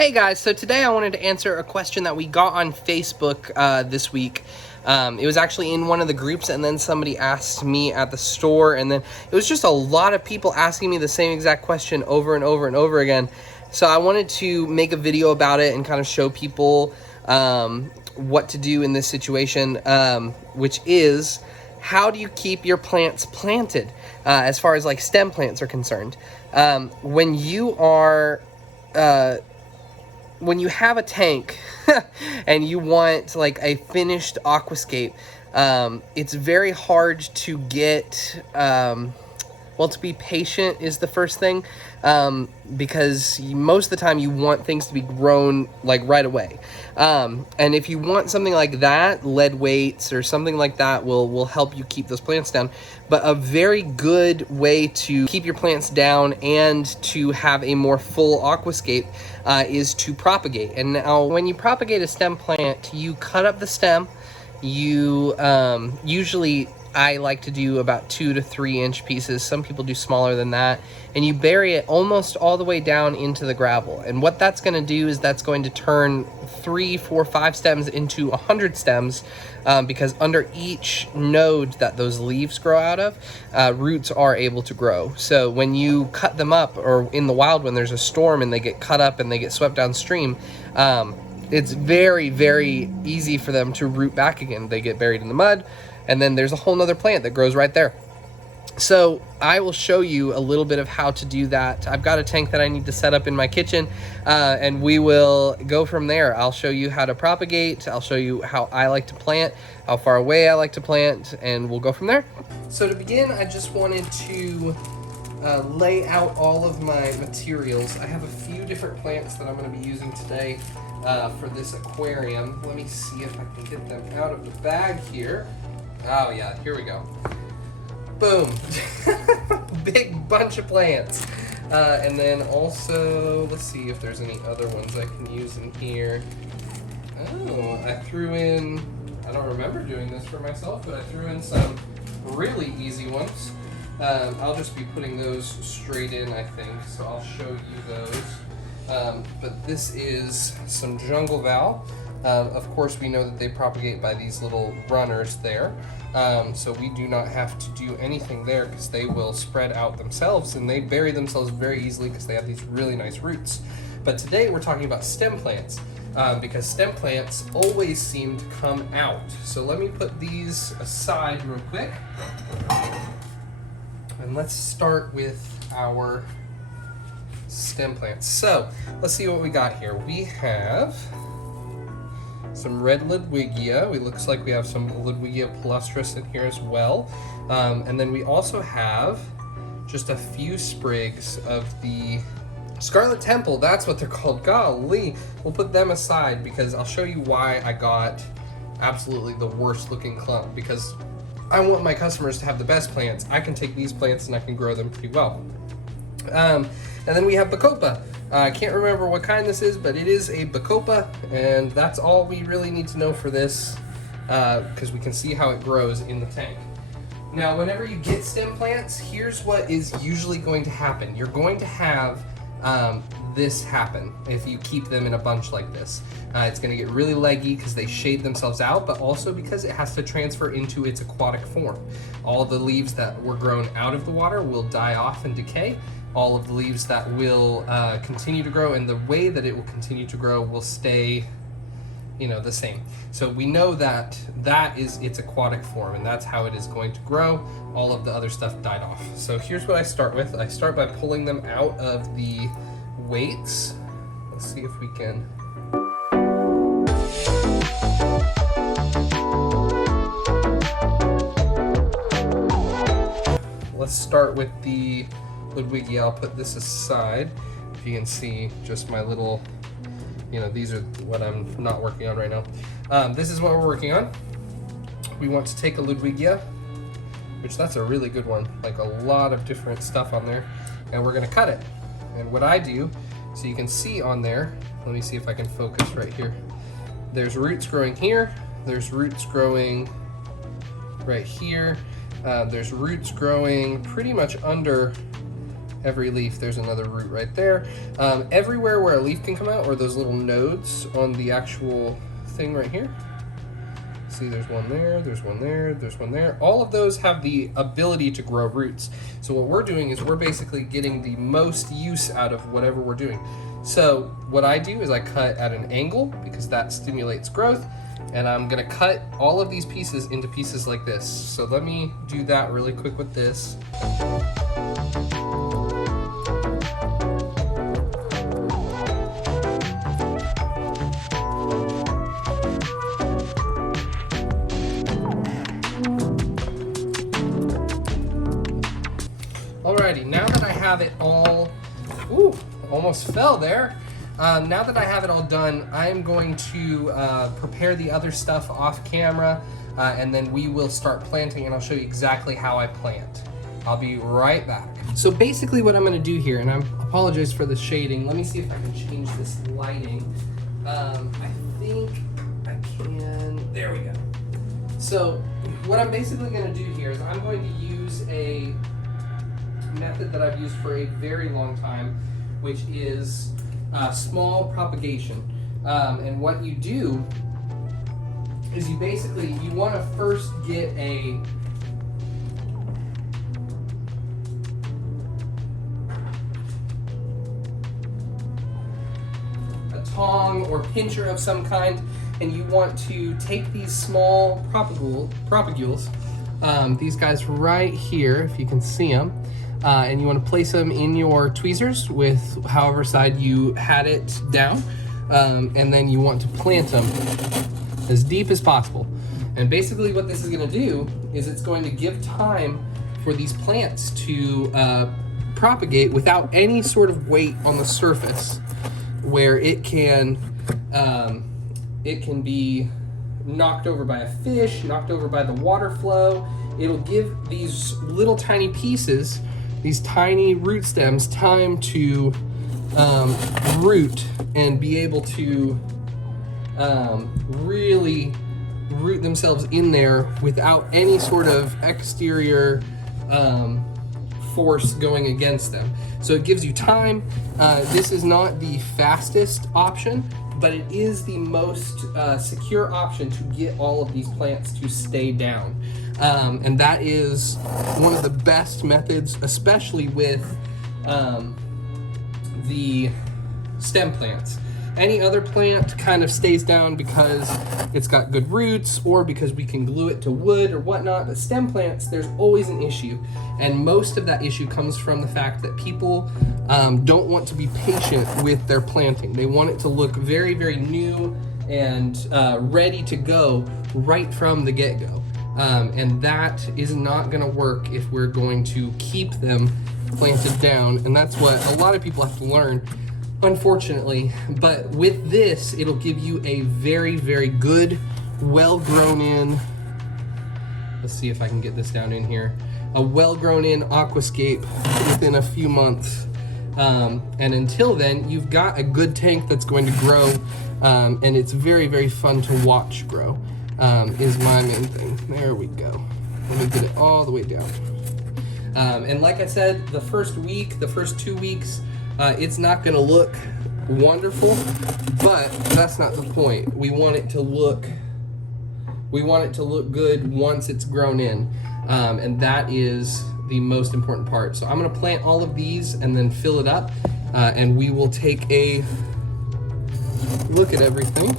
Hey guys, so today I wanted to answer a question that we got on Facebook this week. It was actually in one of the groups, and then somebody asked me at the store, and then it was just a lot of people asking me the same exact question over and over and over again. So I wanted to make a video about it and kind of show people what to do in this situation, which is, how do you keep your plants planted as far as like stem plants are concerned? When you have a tank and you want like a finished aquascape, it's very hard to get, well, to be patient is the first thing, because most of the time you want things to be grown like right away. And if you want something like that, lead weights or something like that will help you keep those plants down. But a very good way to keep your plants down and to have a more full aquascape is to propagate. And now when you propagate a stem plant, you cut up the stem. You usually, I like to do about 2 to 3 inch pieces. Some people do smaller than that. And you bury it almost all the way down into the gravel. And what that's going to do is that's going to turn 3, 4, 5 stems into 100 stems, because under each node that those leaves grow out of, roots are able to grow. So when you cut them up, or in the wild when there's a storm and they get cut up and they get swept downstream, it's very, very easy for them to root back again. They get buried in the mud, and then there's a whole nother plant that grows right there. So I will show you a little bit of how to do that. I've got a tank that I need to set up in my kitchen, and we will go from there. I'll show you how to propagate. I'll show you how I like to plant, how far away I like to plant, and we'll go from there. So to begin, I just wanted to lay out all of my materials. I have a few different plants that I'm going to be using today for this aquarium. Let me see if I can get them out of the bag here. Oh yeah, here we go. Boom. Big bunch of plants. And then also, let's see if there's any other ones I can use in here. Oh, I threw in, I don't remember doing this for myself, but I threw in some really easy ones. I'll just be putting those straight in, I think, so I'll show you those. But this is some jungle val. Of course, we know that they propagate by these little runners there. So we do not have to do anything there because they will spread out themselves, and they bury themselves very easily because they have these really nice roots. But today we're talking about stem plants, because stem plants always seem to come out. So let me put these aside real quick. And let's start with our stem plants. So let's see what we got here. We have some red Ludwigia. It looks like we have some Ludwigia palustris in here as well. And then we also have just a few sprigs of the Scarlet Temple. That's what they're called. Golly. We'll put them aside because I'll show you why I got absolutely the worst looking clump, because I want my customers to have the best plants. I can take these plants and I can grow them pretty well. And then we have Bacopa. I can't remember what kind this is, but it is a Bacopa, and that's all we really need to know for this, because we can see how it grows in the tank. Now, whenever you get stem plants, here's what is usually going to happen. You're going to have this happen if you keep them in a bunch like this. It's going to get really leggy because they shade themselves out, but also because it has to transfer into its aquatic form. All the leaves that were grown out of the water will die off and decay. All of the leaves that will continue to grow, and the way that it will continue to grow will stay, the same. So we know that that is its aquatic form, and that's how it is going to grow. All of the other stuff died off. So here's what I start with. I start by pulling them out of the weights. Let's see if we can. Let's start with the Ludwigia. I'll put this aside. If you can see just my little, these are what I'm not working on right now. This is what we're working on. We want to take a Ludwigia, which that's a really good one, like a lot of different stuff on there, and we're gonna cut it. And what I do, so you can see on there, let me see if I can focus right here. There's roots growing here, there's roots growing right here, there's roots growing pretty much under every leaf, there's another root right there. Everywhere where a leaf can come out, or those little nodes on the actual thing right here. See, there's one there, there's one there, there's one there. All of those have the ability to grow roots. So what we're doing is we're basically getting the most use out of whatever we're doing. So what I do is I cut at an angle because that stimulates growth, and I'm gonna cut all of these pieces into pieces like this. So let me do that really quick with this. Alrighty, now that I have it all, ooh, almost fell there. Now that I have it all done, I'm going to prepare the other stuff off camera, and then we will start planting, and I'll show you exactly how I plant. I'll be right back. So basically what I'm gonna do here, and I apologize for the shading. Let me see if I can change this lighting. I think I can, there we go. So what I'm basically gonna do here is I'm going to use a method that I've used for a very long time, which is small propagation. And what you do is you want to first get a tong or pincher of some kind, and you want to take these small propagules, these guys right here, if you can see them, and you want to place them in your tweezers with however side you had it down, and then you want to plant them as deep as possible. And basically what this is going to do is it's going to give time for these plants to propagate without any sort of weight on the surface, where it can be knocked over by a fish, knocked over by the water flow. It'll give these little tiny pieces, these tiny root stems, time to root and be able to really root themselves in there without any sort of exterior force going against them. So it gives you time. This is not the fastest option, but it is the most secure option to get all of these plants to stay down. And that is one of the best methods, especially with the stem plants. Any other plant kind of stays down because it's got good roots or because we can glue it to wood or whatnot. But stem plants, there's always an issue. And most of that issue comes from the fact that people don't want to be patient with their planting. They want it to look very, very new and ready to go right from the get-go. And that is not gonna work if we're going to keep them planted down. And that's what a lot of people have to learn, unfortunately. But with this, it'll give you a very, very good, well-grown in, let's see if I can get this down in here, a well-grown in aquascape within a few months. And until then, you've got a good tank that's going to grow, and it's very, very fun to watch grow, is my main thing. There we go. Let me get it all the way down. And like I said, the first week, the first 2 weeks, it's not gonna look wonderful, but that's not the point. We want it to look good once it's grown in. And that is the most important part. So I'm gonna plant all of these and then fill it up, and we will take a look at everything.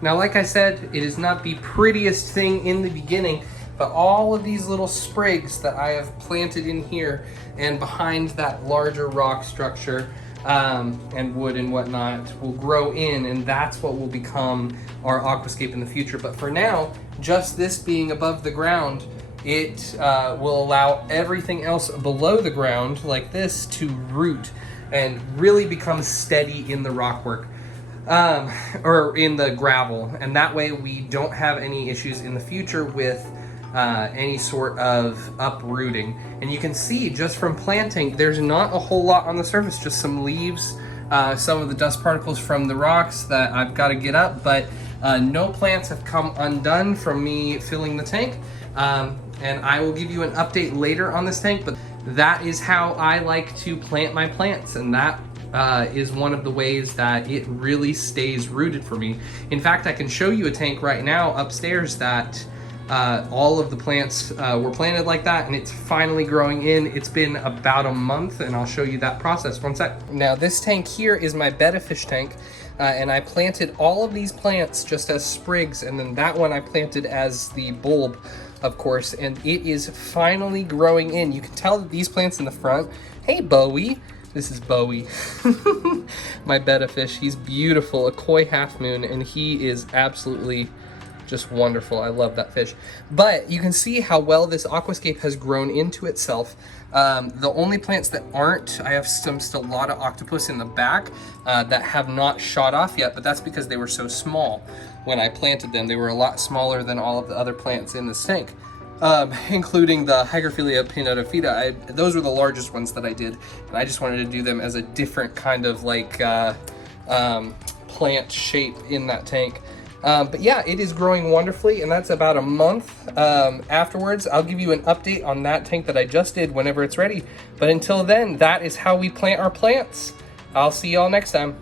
Now, like I said, it is not the prettiest thing in the beginning, but all of these little sprigs that I have planted in here and behind that larger rock structure and wood and whatnot will grow in, and that's what will become our aquascape in the future. But for now, just this being above the ground, it will allow everything else below the ground, like this, to root and really become steady in the rockwork. Or in the gravel, and that way we don't have any issues in the future with any sort of uprooting. And you can see just from planting, there's not a whole lot on the surface, just some leaves, some of the dust particles from the rocks that I've got to get up, but no plants have come undone from me filling the tank. And I will give you an update later on this tank, but that is how I like to plant my plants, and that is one of the ways that it really stays rooted for me. In fact, I can show you a tank right now upstairs that all of the plants were planted like that, and it's finally growing in. It's been about a month, and I'll show you that process. One sec. Now this tank here is my betta fish tank, and I planted all of these plants just as sprigs, and then that one I planted as the bulb, of course, and it is finally growing in. You can tell that these plants in the front, hey Bowie, this is Bowie, my betta fish. He's beautiful, a koi half moon, and he is absolutely just wonderful. I love that fish. But you can see how well this aquascape has grown into itself. The only plants that aren't, I have some stellata octopus in the back that have not shot off yet, but that's because they were so small when I planted them. They were a lot smaller than all of the other plants in this tank, including the Hygrophila pinnatifida. Those were the largest ones that I did, and I just wanted to do them as a different kind of like plant shape in that tank. But yeah, it is growing wonderfully, and that's about a month afterwards. I'll give you an update on that tank that I just did whenever it's ready. But until then, that is how we plant our plants. I'll see y'all next time.